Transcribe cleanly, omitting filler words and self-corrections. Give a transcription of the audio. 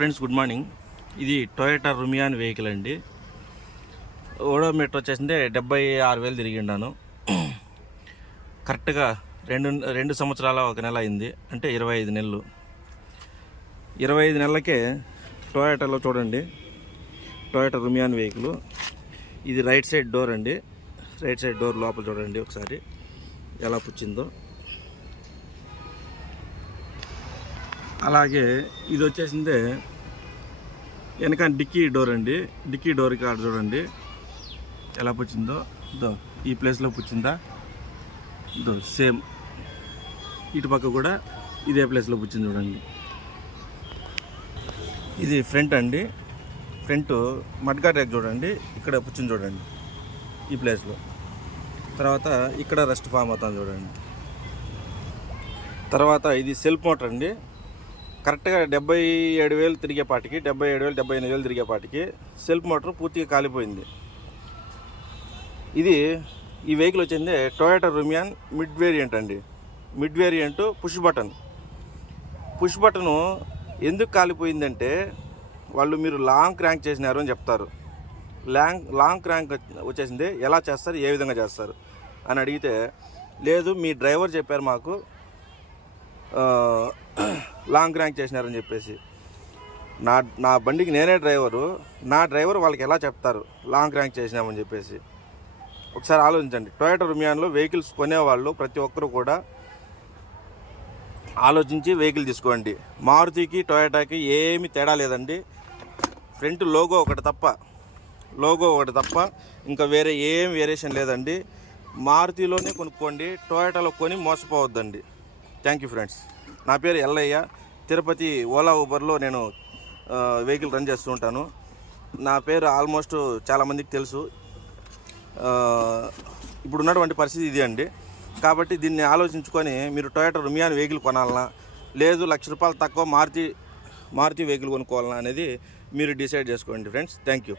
Friends, good morning. ఇది Toyota రుమియాన్ vehicle అండి. Odometer వచ్చేసిందే 76,000 తిరిగిండాను. కరెక్ట్గా రెండు సంవత్సరాల 1 నెల అయింది, అంటే 25 నెలలు. 25 నెలలకే టొయోటాలో చూడండి, టొయోటా రుమియాన్ వెహికల్. ఇది రైట్ సైడ్ డోర్ అండి. రైట్ సైడ్ డోర్ లోపల చూడండి ఒకసారి ఎలా పుచ్చిందో. అలాగే ఇది వచ్చేసిందే వెనక డిక్కీ డోర్ అండి. డిక్కీ డోర్ కాడ చూడండి ఎలా పుచ్చిందో. ఈ ప్లేస్లో పుచ్చిందా, సేమ్ ఇటు పక్క కూడా ఇదే ప్లేస్లో పుచ్చింది చూడండి. ఇది ఫ్రంట్ అండి. ఫ్రంట్ మడ్గార్డ్ ర్యాక్ చూడండి, ఇక్కడ పుచ్చింది చూడండి ఈ ప్లేస్లో. తర్వాత ఇక్కడ రెస్ట్ ఫామ్ అవుతుంది చూడండి. తర్వాత ఇది సెల్ఫ్ మోటార్ అండి. కరెక్ట్గా 77,000 తిరిగేపాటికి, 78,000 తిరిగేపాటికి సెల్ఫ్ మోటార్ పూర్తిగా కాలిపోయింది. ఇది ఈ వెహికల్ వచ్చింది టొయోటా రుమియాన్ మిడ్ వేరియంట్ అండి. మిడ్ వేరియంట్ పుష్ బటను ఎందుకు కాలిపోయిందంటే వాళ్ళు మీరు లాంగ్ క్రాంక్ చేసినారు అని చెప్తారు. లాంగ్ క్రాంక్ వచ్చేసింది, ఎలా చేస్తారు, ఏ విధంగా చేస్తారు అని అడిగితే, లేదు మీ డ్రైవర్ చెప్పారు మాకు లాంగ్ క్రాంక్ చేసినారని చెప్పేసి. నా బండికి నేనే డ్రైవరు, నా డ్రైవర్ వాళ్ళకి ఎలా చెప్తారు లాంగ్ క్రాంక్ చేసినామని చెప్పేసి. ఒకసారి ఆలోచించండి. టొయోటా రుమియాన్లో వెహికల్స్ కొనేవాళ్ళు ప్రతి ఒక్కరు కూడా ఆలోచించి వెహికల్ తీసుకోండి. మారుతికి టొయోటాకి ఏమీ తేడా లేదండి. ఫ్రంట్ లోగో ఒకటి తప్ప ఇంకా వేరే ఏం వేరియేషన్ లేదండి. మారుతిలోనే కొనుక్కోండి, టొయోటాలో కొని మోసపోవద్దండి. Thank you friends. నా పేరు ఎల్లయ్య. తిరుపతి ఓలా ఊబర్లో నేను వెహికల్ రన్ చేస్తూ ఉంటాను. నా పేరు ఆల్మోస్ట్ చాలామందికి తెలుసు. ఇప్పుడు ఉన్నటువంటి పరిస్థితి ఇది అండి. కాబట్టి దీన్ని ఆలోచించుకొని మీరు టొయోటా రుమియాన్ వెహికల్ కొనాలన్నా, లేదు ₹1,00,000 తక్కువ మారుతి వెహికల్ కొనుక్కోవాలన్నా అనేది మీరు డిసైడ్ చేసుకోండి ఫ్రెండ్స్. Thank you.